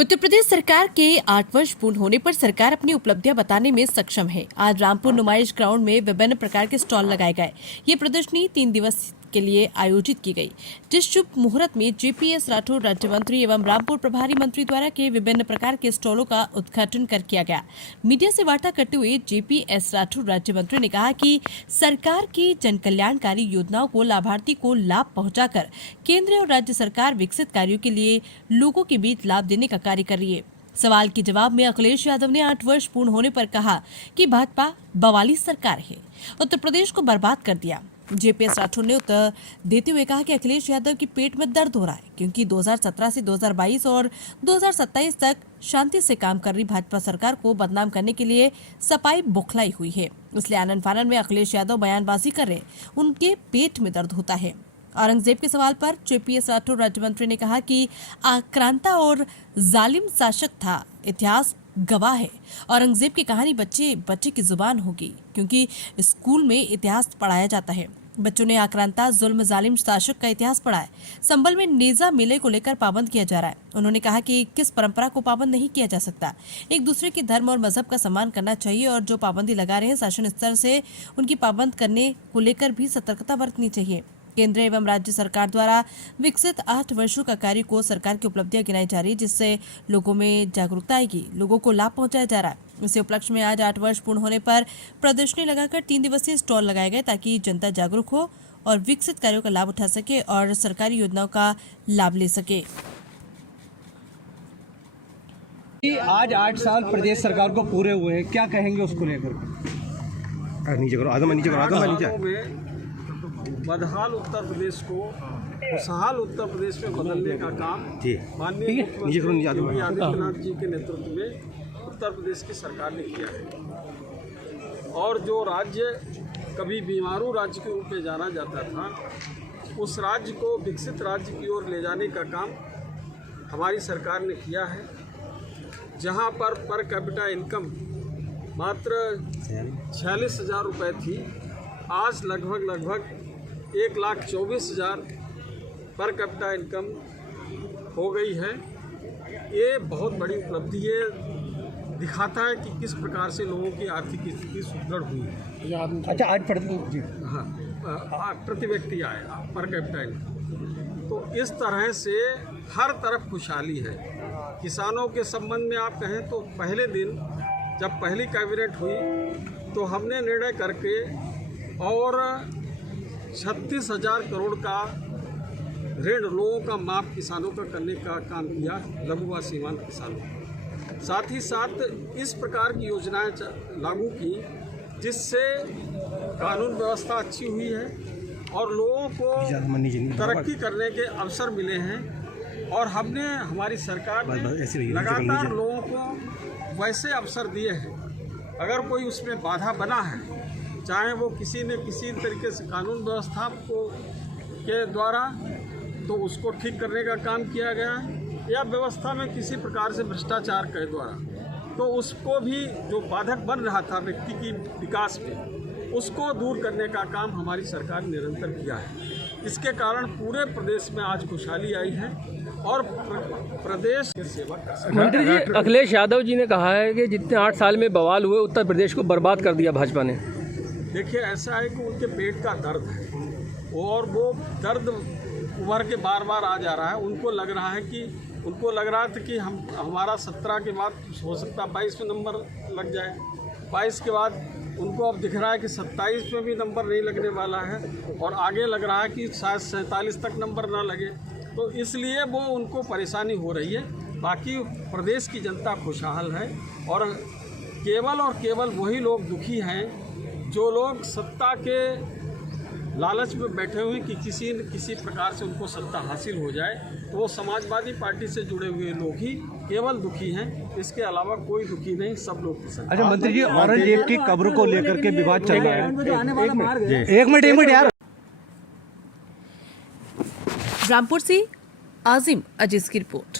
उत्तर प्रदेश सरकार के 8 वर्ष पूर्ण होने पर सरकार अपनी उपलब्धियां बताने में सक्षम है। आज रामपुर नुमाइश ग्राउंड में विभिन्न प्रकार के स्टॉल लगाए गए। ये प्रदर्शनी 3 दिवस के लिए आयोजित की गई, जिस शुभ मुहूर्त में जेपीएस राठौर राज्य मंत्री एवं रामपुर प्रभारी मंत्री द्वारा के विभिन्न प्रकार के स्टॉलों का उद्घाटन कर किया गया। मीडिया से वार्ता करते हुए जेपीएस राठौर राज्य मंत्री ने कहा कि सरकार की जन कल्याणकारी योजनाओं को लाभार्थी को लाभ पहुंचाकर केंद्र और राज्य सरकार विकसित कार्यों के लिए लोगों के बीच लाभ देने का कार्य कर रही है। सवाल के जवाब में अखिलेश यादव ने 8 वर्ष पूर्ण होने पर कहा कि भाजपा बवाली सरकार है, उत्तर प्रदेश को बर्बाद कर दिया। जेपीएस राठौर ने उत्तर देते हुए कहा कि अखिलेश यादव की पेट में दर्द हो रहा है, क्योंकि 2017 से 2022 और 2027 तक शांति से काम कर रही भाजपा सरकार को बदनाम करने के लिए सपाई बौखलाई हुई है। इसलिए आनन फानन में अखिलेश यादव बयानबाजी कर रहे, उनके पेट में दर्द होता है। औरंगजेब के सवाल पर जेपीएस राठौर राज्य मंत्री ने कहा कि आक्रांता और जालिम शासक था, इतिहास गवाह है। औरंगजेब की कहानी बच्चे की जुबान होगी, क्योंकि स्कूल में इतिहास पढ़ाया जाता है। बच्चों ने आक्रांता, जुल्म, जालिम शासक का इतिहास पढ़ा है। संभल में नेजा मेले को लेकर पाबंद किया जा रहा है। उन्होंने कहा कि किस परंपरा को पाबंद नहीं किया जा सकता, एक दूसरे के धर्म और मजहब का सम्मान करना चाहिए, और जो पाबंदी लगा रहे हैं शासन स्तर से उनकी पाबंद करने को लेकर भी सतर्कता बरतनी चाहिए। केंद्र एवं राज्य सरकार द्वारा विकसित 8 वर्षों का कार्य को सरकार की उपलब्धियां गिनाई जा रही है, जिससे लोगों में जागरूकता आएगी, लोगों को लाभ पहुंचाया जा रहा है। इसी उपलक्ष्य में आज 8 वर्ष पूर्ण होने पर प्रदर्शनी लगाकर 3 दिवसीय स्टॉल लगाए गए, ताकि जनता जागरूक हो और विकसित कार्यों का लाभ उठा सके और सरकारी योजनाओं का लाभ ले सके। आज 8 साल प्रदेश सरकार को पूरे हुए हैं, क्या कहेंगे उसको लेकर? नीचे करो, आदम नीचे करो, आदम नीचे। बदहाल उत्तर प्रदेश को खुशहाल उत्तर प्रदेश में बदलने का काम माननीय योगी आदित्यनाथ जी के नेतृत्व में उत्तर प्रदेश की सरकार ने किया है। और जो राज्य कभी बीमारू राज्य के रूप में जाना जाता था, उस राज्य को विकसित राज्य की ओर ले जाने का काम हमारी सरकार ने किया है। जहां पर कैपिटा इनकम मात्र 46,000 रुपये थी, आज लगभग 1,24,000 पर कैपिटा इनकम हो गई है। ये बहुत बड़ी उपलब्धि है, दिखाता है कि किस प्रकार से लोगों की आर्थिक स्थिति सुदृढ़ हुई है। अच्छा, आज प्रति व्यक्ति आए पर कैपिटा इनकम, तो इस तरह से हर तरफ खुशहाली है। किसानों के संबंध में आप कहें तो पहले दिन जब पहली कैबिनेट हुई तो हमने निर्णय करके और 36,000 करोड़ का ऋण लोगों का माफ किसानों का करने का काम किया, लघु व सीमांत किसानों। साथ ही साथ इस प्रकार की योजनाएं लागू की जिससे कानून व्यवस्था अच्छी हुई है और लोगों को तरक्की करने के अवसर मिले हैं। और हमने, हमारी सरकार ने लगातार लोगों को वैसे अवसर दिए हैं, अगर कोई उसमें बाधा बना है, चाहे वो किसी ने किसी तरीके से कानून व्यवस्था के द्वारा, तो उसको ठीक करने का काम किया गया है, या व्यवस्था में किसी प्रकार से भ्रष्टाचार के द्वारा, तो उसको भी जो बाधक बन रहा था व्यक्ति की विकास में, उसको दूर करने का काम हमारी सरकार ने निरंतर किया है। इसके कारण पूरे प्रदेश में आज खुशहाली आई है और प्रदेश की सेवा कर सकते। मंत्री जी, अखिलेश यादव जी ने कहा है कि जितने 8 साल में बवाल हुए, उत्तर प्रदेश को बर्बाद कर दिया भाजपा ने। देखिए, ऐसा है कि उनके पेट का दर्द है और वो दर्द उभर के बार बार आ जा रहा है। उनको लग रहा था कि हमारा 17 के बाद हो सकता 22 में नंबर लग जाए, 22 के बाद उनको अब दिख रहा है कि 27 में भी नंबर नहीं लगने वाला है, और आगे लग रहा है कि शायद 47 तक नंबर ना लगे, तो इसलिए वो उनको परेशानी हो रही है। बाकी प्रदेश की जनता खुशहाल है, और केवल वही लोग दुखी हैं जो लोग सत्ता के लालच में बैठे हुए कि किसी न किसी प्रकार से उनको सत्ता हासिल हो जाए, तो वो समाजवादी पार्टी से जुड़े हुए लोग ही केवल दुखी हैं। इसके अलावा कोई दुखी नहीं, सब लोग खुश हैं। अच्छा मंत्री जी, औरंगजेब की कब्र को लेकर के विवाद चल रहा है। एक मिनट यार। रामपुर से आजिम अजीज की रिपोर्ट।